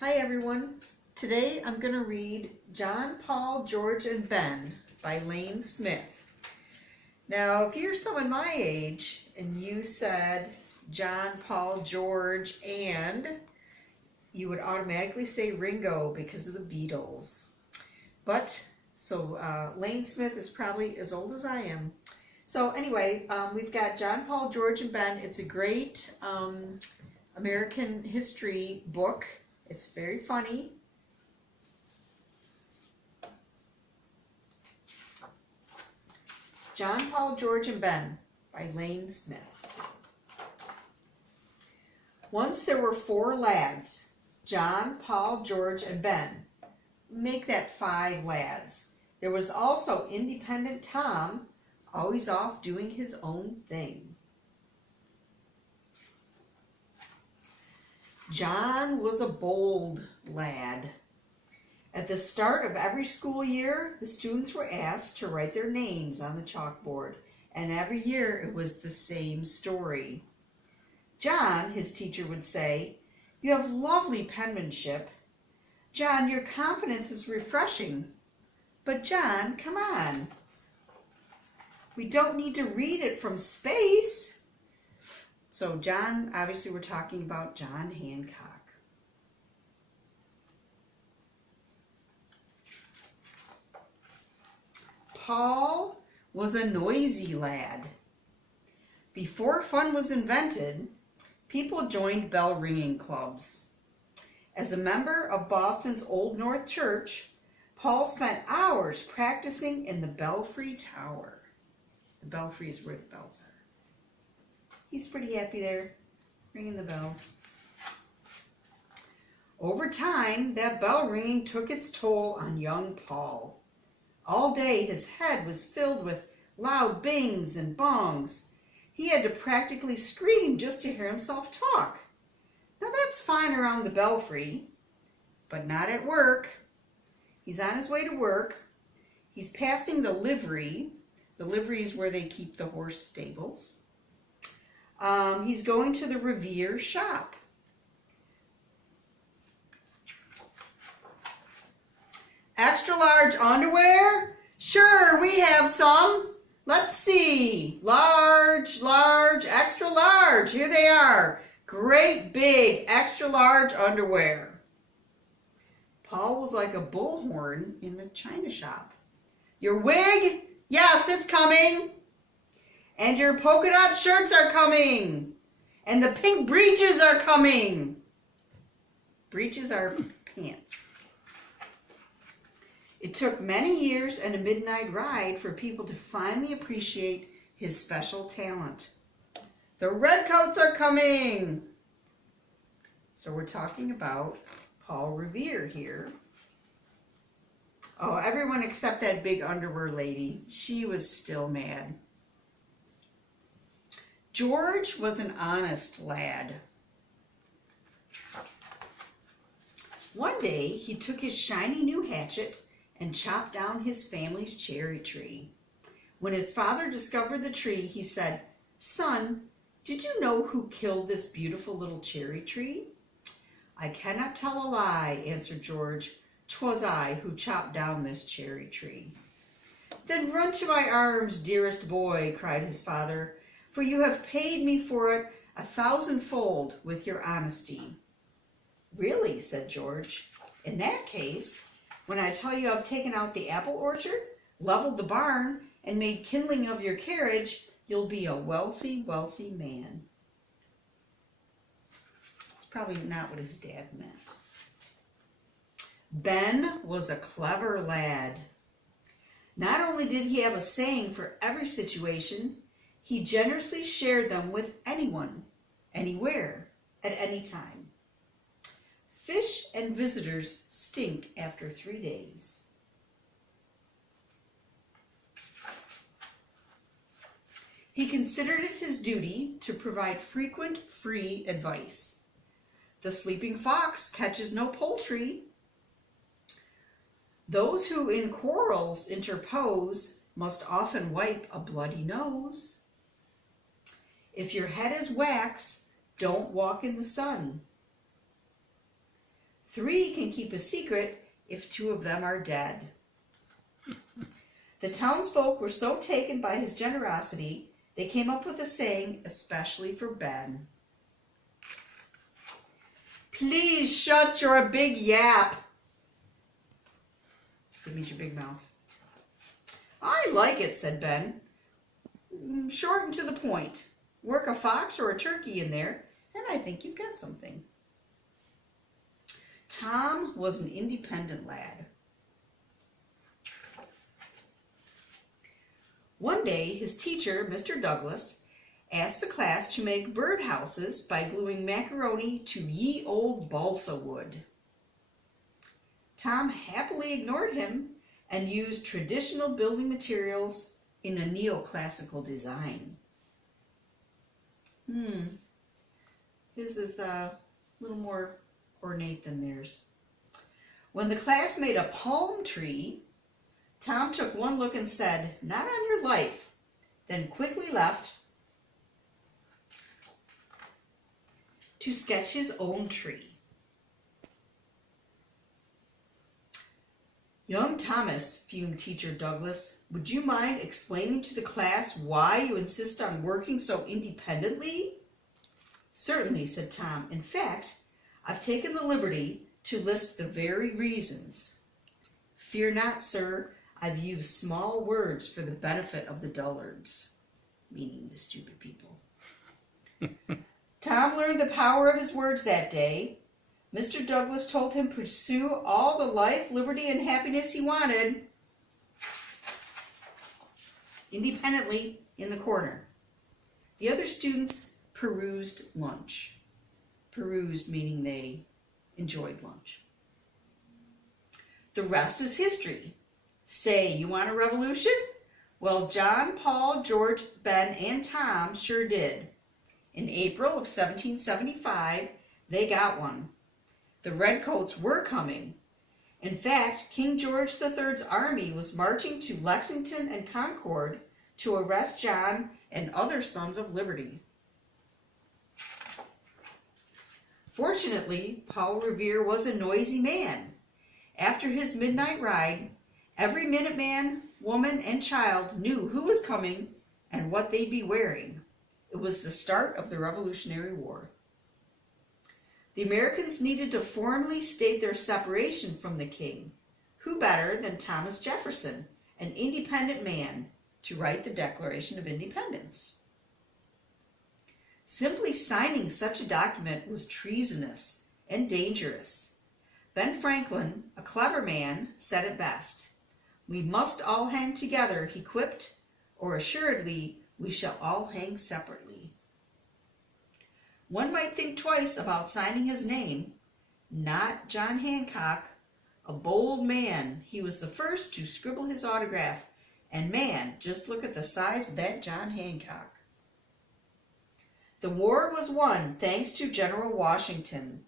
Hi everyone. Today I'm going to read John, Paul, George, and Ben by Lane Smith. Now, if you're someone my age and you said John, Paul, George, and you would automatically say Ringo because of the Beatles. Lane Smith is probably as old as I am. So anyway, we've got John, Paul, George, and Ben. It's a great American history book. It's very funny. John, Paul, George, and Ben by Lane Smith. Once there were 4 lads, John, Paul, George, and Ben. Make that 5 lads. There was also independent Tom, always off doing his own thing. John was a bold lad. At the start of every school year, the students were asked to write their names on the chalkboard, and every year it was the same story. John, his teacher would say, "You have lovely penmanship. John, your confidence is refreshing. But John, come on. We don't need to read it from space." So John, obviously we're talking about John Hancock. Paul was a noisy lad. Before fun was invented, people joined bell ringing clubs. As a member of Boston's Old North Church, Paul spent hours practicing in the Belfry Tower. The belfry is where the bells are. He's pretty happy there, ringing the bells. Over time, that bell ringing took its toll on young Paul. All day his head was filled with loud bings and bongs. He had to practically scream just to hear himself talk. Now that's fine around the belfry, but not at work. He's on his way to work. He's passing the livery. The livery is where they keep the horse stables. He's going to the Revere shop. Extra large underwear? Sure, we have some. Let's see. Large, extra large. Here they are. Great big extra large underwear. Paul was like a bullhorn in a china shop. Your wig? Yes, it's coming. And your polka dot shirts are coming. And the pink breeches are coming. Breeches are pants. It took many years and a midnight ride for people to finally appreciate his special talent. The redcoats are coming. So we're talking about Paul Revere here. Oh, everyone except that big underwear lady. She was still mad. George was an honest lad. One day, he took his shiny new hatchet and chopped down his family's cherry tree. When his father discovered the tree, he said, "Son, did you know who killed this beautiful little cherry tree?" "I cannot tell a lie," answered George. "'Twas I who chopped down this cherry tree." "Then run to my arms, dearest boy," cried his father, "for you have paid me for it 1,000-fold with your honesty." "Really?" said George. "In that case, when I tell you I've taken out the apple orchard, leveled the barn, and made kindling of your carriage, you'll be a wealthy, wealthy man." That's probably not what his dad meant. Ben was a clever lad. Not only did he have a saying for every situation, he generously shared them with anyone, anywhere, at any time. Fish and visitors stink after 3 days. He considered it his duty to provide frequent free advice. The sleeping fox catches no poultry. Those who in quarrels interpose must often wipe a bloody nose. If your head is wax, don't walk in the sun. 3 can keep a secret if 2 of them are dead. The townsfolk were so taken by his generosity, they came up with a saying especially for Ben. Please shut your big yap. It means your big mouth. I like it, said Ben. Short and to the point. Work a fox or a turkey in there, and I think you've got something. Tom was an independent lad. One day, his teacher, Mr. Douglas, asked the class to make birdhouses by gluing macaroni to ye old balsa wood. Tom happily ignored him and used traditional building materials in a neoclassical design. His is a little more ornate than theirs. When the class made a palm tree, Tom took one look and said, "Not on your life," then quickly left to sketch his own tree. Young Thomas, fumed Teacher Douglas, would you mind explaining to the class why you insist on working so independently? Certainly, said Tom. In fact, I've taken the liberty to list the very reasons. Fear not, sir, I've used small words for the benefit of the dullards, meaning the stupid people. Tom learned the power of his words that day. Mr. Douglas told him to pursue all the life, liberty, and happiness he wanted independently in the corner. The other students perused lunch. Perused meaning they enjoyed lunch. The rest is history. Say, you want a revolution? Well, John, Paul, George, Ben, and Tom sure did. In April of 1775, they got one. The Redcoats were coming. In fact, King George III's army was marching to Lexington and Concord to arrest John and other Sons of Liberty. Fortunately, Paul Revere was a noisy man. After his midnight ride, every Minuteman, woman, and child knew who was coming and what they'd be wearing. It was the start of the Revolutionary War. The Americans needed to formally state their separation from the king. Who better than Thomas Jefferson, an independent man, to write the Declaration of Independence? Simply signing such a document was treasonous and dangerous. Ben Franklin, a clever man, said it best. We must all hang together, he quipped, or assuredly we shall all hang separately. One might think twice about signing his name. Not John Hancock, a bold man. He was the first to scribble his autograph. And man, just look at the size of that John Hancock. The war was won thanks to General Washington.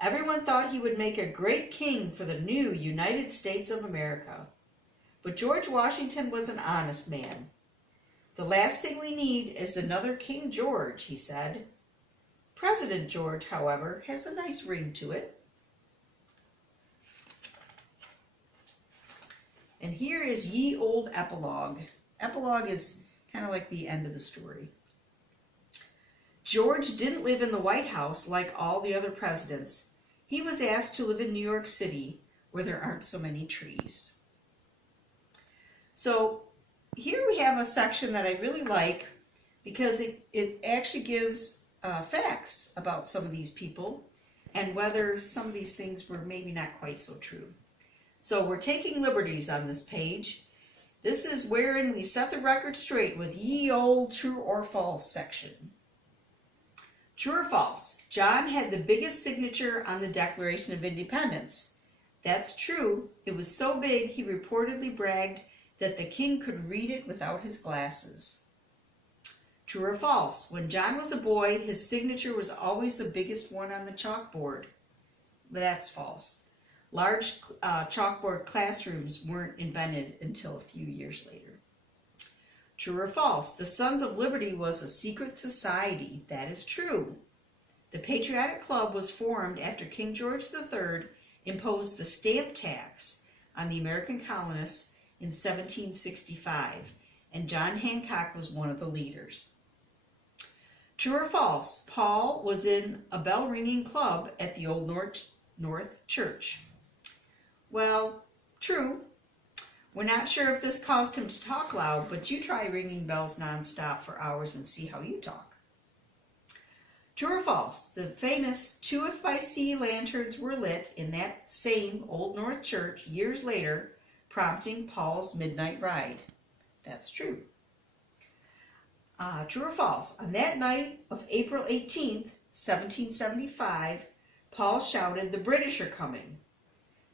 Everyone thought he would make a great king for the new United States of America. But George Washington was an honest man. The last thing we need is another King George, he said. President George, however, has a nice ring to it. And here is ye old epilogue. Epilogue is kind of like the end of the story. George didn't live in the White House like all the other presidents. He was asked to live in New York City, where there aren't so many trees. So here we have a section that I really like because it actually gives facts about some of these people and whether some of these things were maybe not quite so true. So we're taking liberties on this page. This is wherein we set the record straight with ye old true or false section. True or false? John had the biggest signature on the Declaration of Independence. That's true. It was so big he reportedly bragged that the king could read it without his glasses. True or false? When John was a boy, his signature was always the biggest one on the chalkboard. That's false. Large chalkboard classrooms weren't invented until a few years later. True or false? The Sons of Liberty was a secret society. That is true. The Patriotic Club was formed after King George III imposed the stamp tax on the American colonists in 1765, and John Hancock was one of the leaders. True or false? Paul was in a bell-ringing club at the Old North Church. Well, true. We're not sure if this caused him to talk loud, but you try ringing bells nonstop for hours and see how you talk. True or false? The famous 2 If by Sea lanterns were lit in that same Old North Church years later, prompting Paul's midnight ride. That's true. True or false? On that night of April 18th, 1775, Paul shouted, "The British are coming."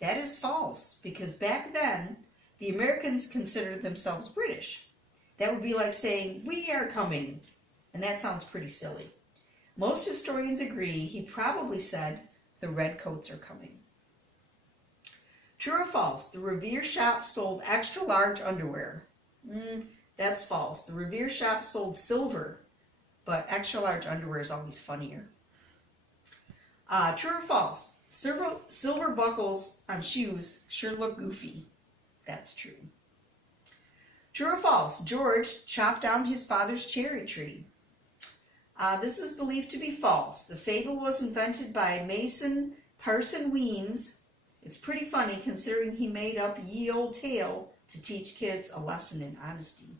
That is false, because back then, the Americans considered themselves British. That would be like saying, "We are coming," and that sounds pretty silly. Most historians agree he probably said, "The redcoats are coming." True or false? The Revere shop sold extra large underwear. That's false. The Revere shop sold silver, but extra large underwear is always funnier. True or false? Silver buckles on shoes sure look goofy. That's true. True or false? George chopped down his father's cherry tree. This is believed to be false. The fable was invented by Mason Parson Weems. It's pretty funny considering he made up ye old tale to teach kids a lesson in honesty.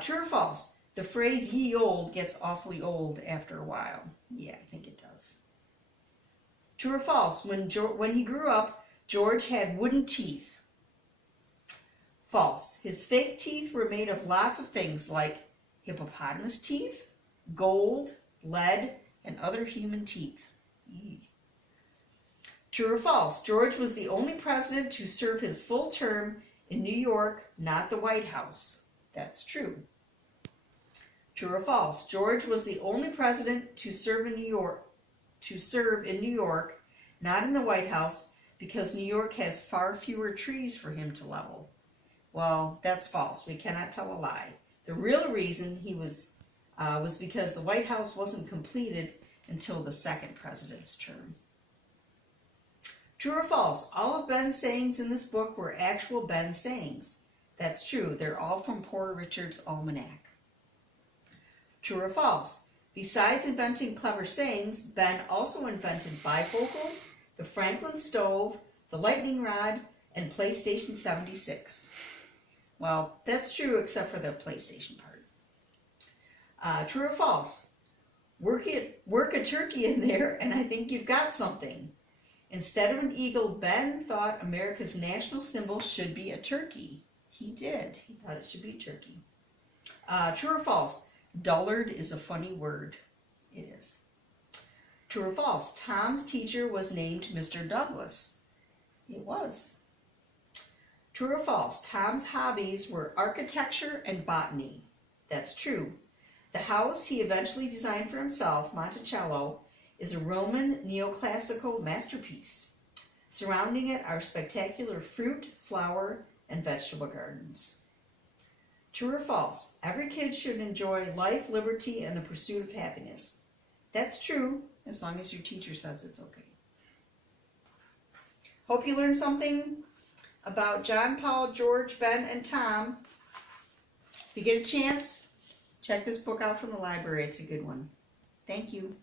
True or false? The phrase ye old gets awfully old after a while. Yeah, I think it does. True or false? When he grew up, George had wooden teeth. False. His fake teeth were made of lots of things like hippopotamus teeth, gold, lead, and other human teeth. True or false? George was the only president to serve his full term in New York, not the White House. That's true. True or false? George was the only president to serve in New York, not in the White House, because New York has far fewer trees for him to level. Well, that's false. We cannot tell a lie. The real reason he was because the White House wasn't completed until the second president's term. True or false? All of Ben's sayings in this book were actual Ben sayings. That's true. They're all from Poor Richard's Almanac. True or false? Besides inventing clever sayings, Ben also invented bifocals, the Franklin stove, the lightning rod, and PlayStation 76. Well, that's true except for the PlayStation part. True or false? Work a turkey in there and I think you've got something. Instead of an eagle, Ben thought America's national symbol should be a turkey. He did. He thought it should be turkey. True or false? Dullard is a funny word. It is. True or false? Tom's teacher was named Mr. Douglas. It was. True or false? Tom's hobbies were architecture and botany. That's true. The house he eventually designed for himself, Monticello, is a Roman neoclassical masterpiece. Surrounding it are spectacular fruit, flower, and vegetable gardens. True or false? Every kid should enjoy life, liberty, and the pursuit of happiness. That's true, as long as your teacher says it's okay. Hope you learned something about John, Paul, George, Ben, and Tom. If you get a chance, check this book out from the library. It's a good one. Thank you.